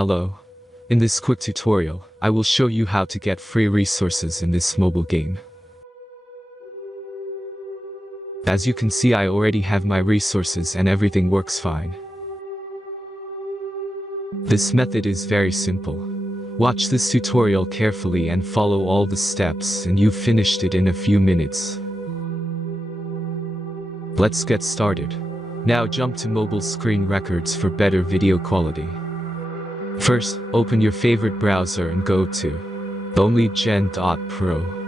Hello. In this quick tutorial, I will show you how to get free resources in this mobile game. As you can see, I already have my resources and everything works fine. This method is very simple. Watch this tutorial carefully and follow all the steps and you've finished it in a few minutes. Let's get started. Now jump to mobile screen records for better video quality. First, open your favorite browser and go to onlygen.pro.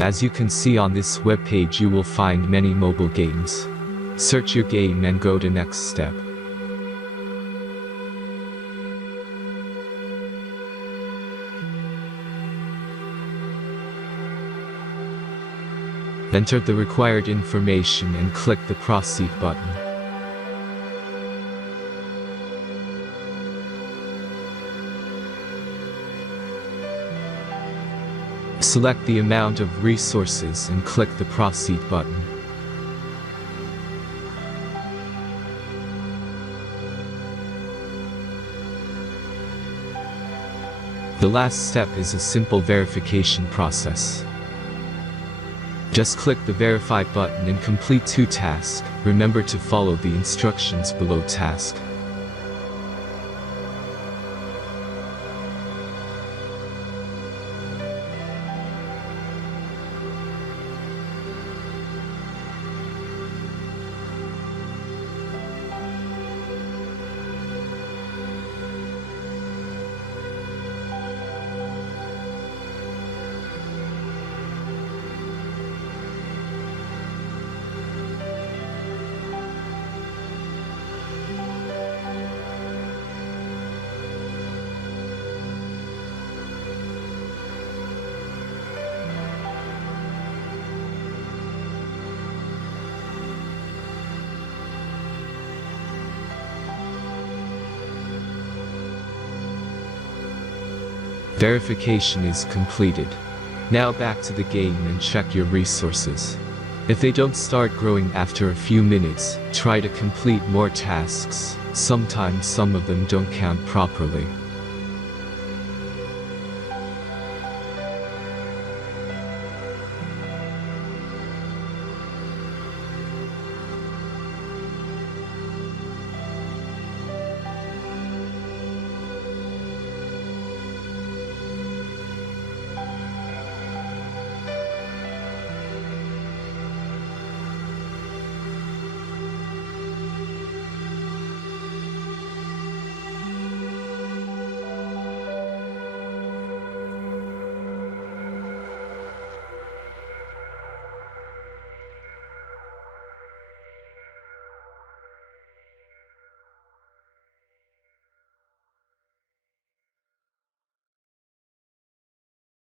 As you can see on this web page, you will find many mobile games. Search your game and go to next step. Enter the required information and click the Proceed button. Select the amount of resources and click the Proceed button. The last step is a simple verification process. Just click the Verify button and complete 2 tasks. Remember to follow the instructions below task. Verification is completed. Now back to the game and check your resources. If they don't start growing after a few minutes, try to complete more tasks. Sometimes some of them don't count properly.